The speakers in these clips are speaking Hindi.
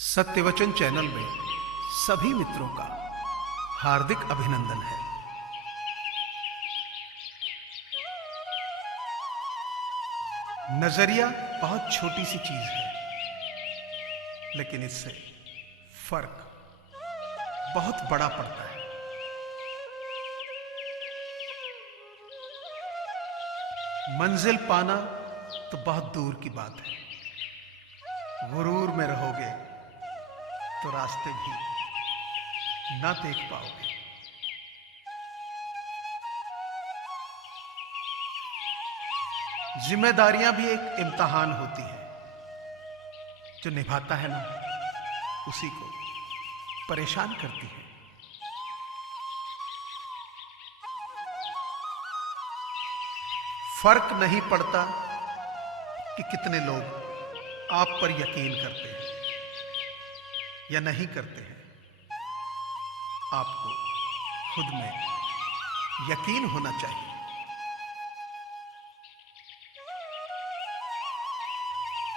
सत्यवचन चैनल में सभी मित्रों का हार्दिक अभिनंदन है। नजरिया बहुत छोटी सी चीज है, लेकिन इससे फर्क बहुत बड़ा पड़ता है। मंजिल पाना तो बहुत दूर की बात है, गुरूर में रहोगे तो रास्ते भी ना देख पाओगे। जिम्मेदारियां भी एक इम्तिहान होती है, जो निभाता है ना उसी को परेशान करती है। फर्क नहीं पड़ता कि कितने लोग आप पर यकीन करते हैं या नहीं करते हैं, आपको खुद में यकीन होना चाहिए।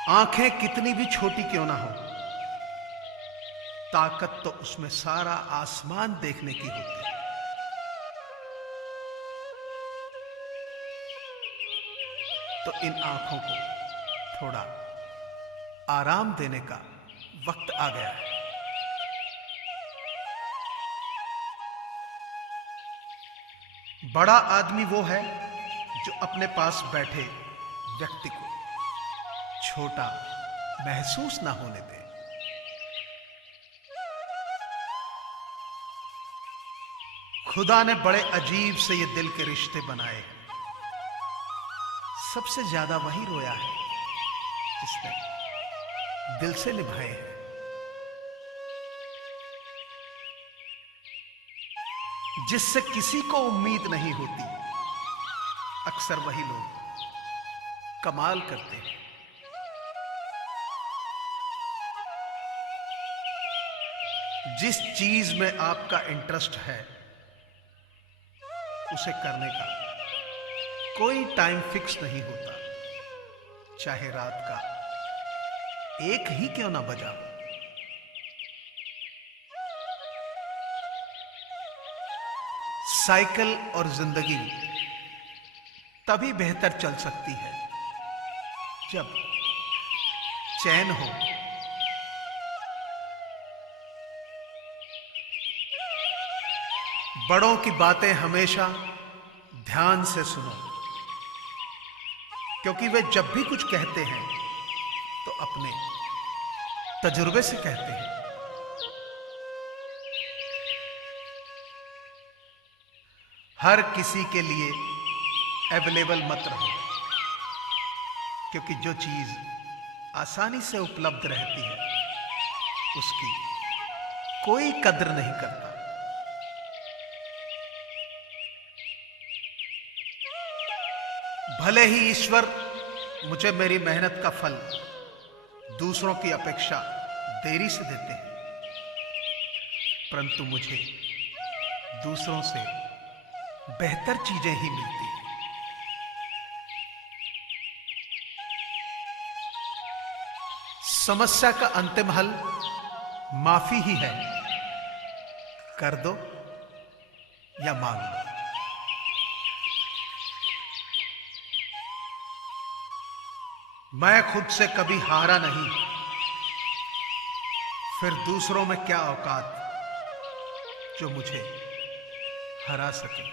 आंखें कितनी भी छोटी क्यों ना हो, ताकत तो उसमें सारा आसमान देखने की होती है। तो इन आंखों को थोड़ा आराम देने का वक्त आ गया है। बड़ा आदमी वो है जो अपने पास बैठे व्यक्ति को छोटा महसूस ना होने दे। खुदा ने बड़े अजीब से ये दिल के रिश्ते बनाए हैं। सबसे ज्यादा वही रोया है जिसने दिल से निभाए हैं। जिससे किसी को उम्मीद नहीं होती, अक्सर वही लोग कमाल करते हैं। जिस चीज में आपका इंटरेस्ट है, उसे करने का कोई टाइम फिक्स नहीं होता, चाहे रात का 1 ही क्यों ना बजा हो। साइकिल और जिंदगी तभी बेहतर चल सकती है जब चैन हो। बड़ों की बातें हमेशा ध्यान से सुनो, क्योंकि वे जब भी कुछ कहते हैं तो अपने तजुर्बे से कहते हैं। हर किसी के लिए अवेलेबल मत रहो, क्योंकि जो चीज आसानी से उपलब्ध रहती है उसकी कोई कद्र नहीं करता। भले ही ईश्वर मुझे मेरी मेहनत का फल दूसरों की अपेक्षा देरी से देते हैं, परंतु मुझे दूसरों से बेहतर चीजें ही मिलती हैं। समस्या का अंतिम हल माफी ही है, कर दो या मांग लो। मैं खुद से कभी हारा नहीं, फिर दूसरों में क्या औकात जो मुझे हरा सके।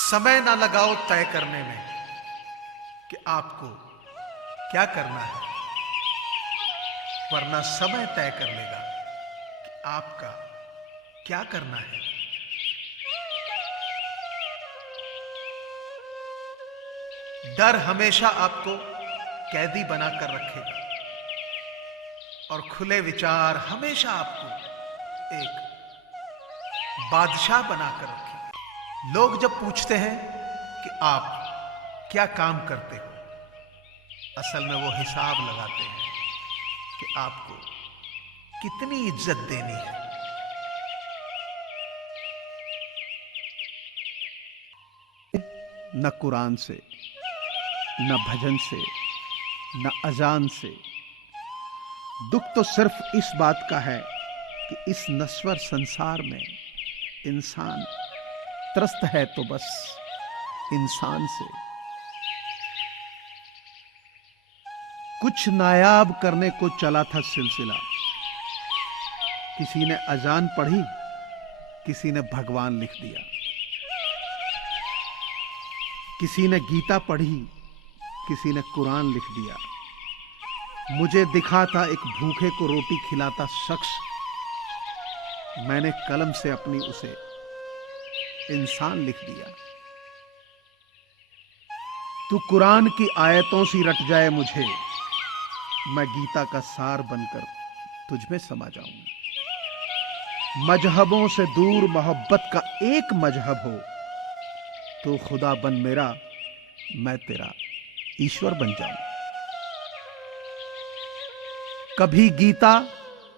समय ना लगाओ तय करने में कि आपको क्या करना है, वरना समय तय कर लेगा कि आपका क्या करना है। डर हमेशा आपको कैदी बनाकर रखेगा और खुले विचार हमेशा आपको एक बादशाह बनाकर रखेगा। लोग जब पूछते हैं कि आप क्या काम करते हो, असल में वो हिसाब लगाते हैं कि आपको कितनी इज्जत देनी है। न कुरान से, न भजन से, न अजान से। दुख तो सिर्फ इस बात का है कि इस नश्वर संसार में इंसान त्रस्त है तो बस इंसान से। कुछ नायाब करने को चला था सिलसिला, किसी ने अजान पढ़ी, किसी ने भगवान लिख दिया। किसी ने गीता पढ़ी, किसी ने कुरान लिख दिया। मुझे दिखा था एक भूखे को रोटी खिलाता शख्स, मैंने कलम से अपनी उसे इंसान लिख दिया। तू कुरान की आयतों से रट जाए मुझे, मैं गीता का सार बनकर तुझ में समा जाऊं। मजहबों से दूर मोहब्बत का एक मजहब हो, तो खुदा बन मेरा, मैं तेरा ईश्वर बन जाऊं। कभी गीता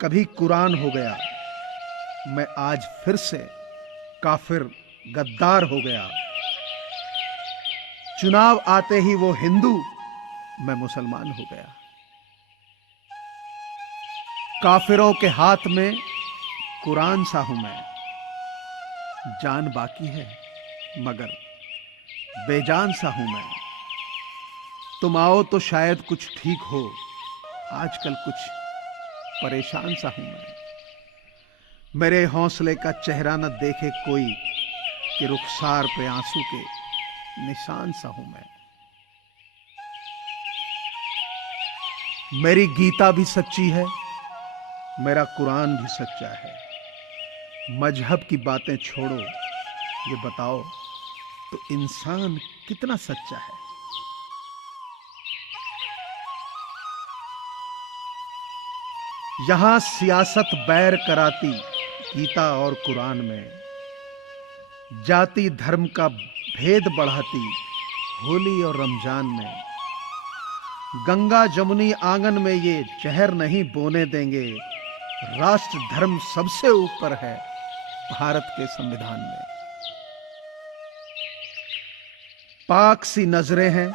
कभी कुरान हो गया, मैं आज फिर से काफिर गद्दार हो गया। चुनाव आते ही वो हिंदू, मैं मुसलमान हो गया। काफिरों के हाथ में कुरान सा हूं मैं, जान बाकी है मगर बेजान सा हूं मैं। तुम आओ तो शायद कुछ ठीक हो, आजकल कुछ परेशान सा हूं मैं। मेरे हौसले का चेहरा न देखे कोई, कि रुखसार पे आंसू के निशान सा हूं मैं। मेरी गीता भी सच्ची है, मेरा कुरान भी सच्चा है। मजहब की बातें छोड़ो, ये बताओ तो इंसान कितना सच्चा है। यहां सियासत बैर कराती गीता और कुरान में, जाति धर्म का भेद बढ़ाती होली और रमजान में। गंगा जमुनी आंगन में ये जहर नहीं बोने देंगे, राष्ट्र धर्म सबसे ऊपर है भारत के संविधान में। पाक सी नजरें हैं,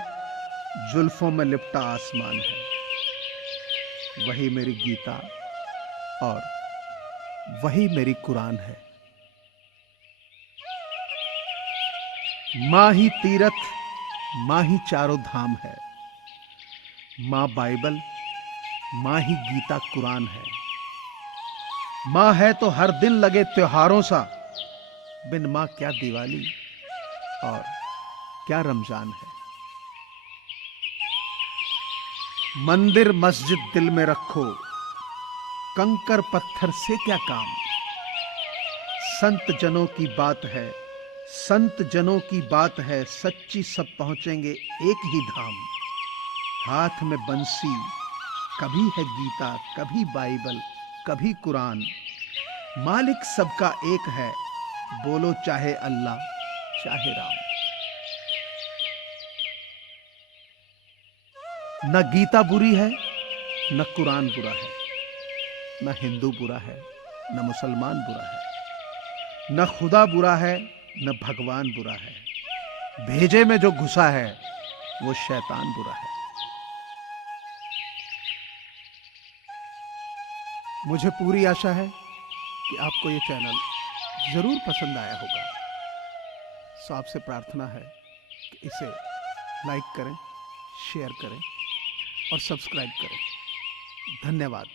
जुल्फों में लिपटा आसमान है, वही मेरी गीता और वही मेरी कुरान है। मां ही तीरथ, मां ही चारों धाम है। मां बाइबल, मां ही गीता कुरान है। मां है तो हर दिन लगे त्योहारों सा, बिन मां क्या दिवाली और क्या रमजान है। मंदिर मस्जिद दिल में रखो, कंकर पत्थर से क्या काम। संत जनों की बात है, संत जनों की बात है, सच्ची सब पहुंचेंगे एक ही धाम। हाथ में बंसी, कभी है गीता, कभी बाइबल, कभी कुरान। मालिक सबका एक है, बोलो चाहे अल्लाह चाहे राम। न गीता बुरी है, न कुरान बुरा है, न हिंदू बुरा है, न मुसलमान बुरा है, न खुदा बुरा है, न भगवान बुरा है। भेजे में जो घुसा है वो शैतान बुरा है। मुझे पूरी आशा है कि आपको ये चैनल जरूर पसंद आया होगा। सो आपसे प्रार्थना है कि इसे लाइक करें, शेयर करें और सब्सक्राइब करें। धन्यवाद।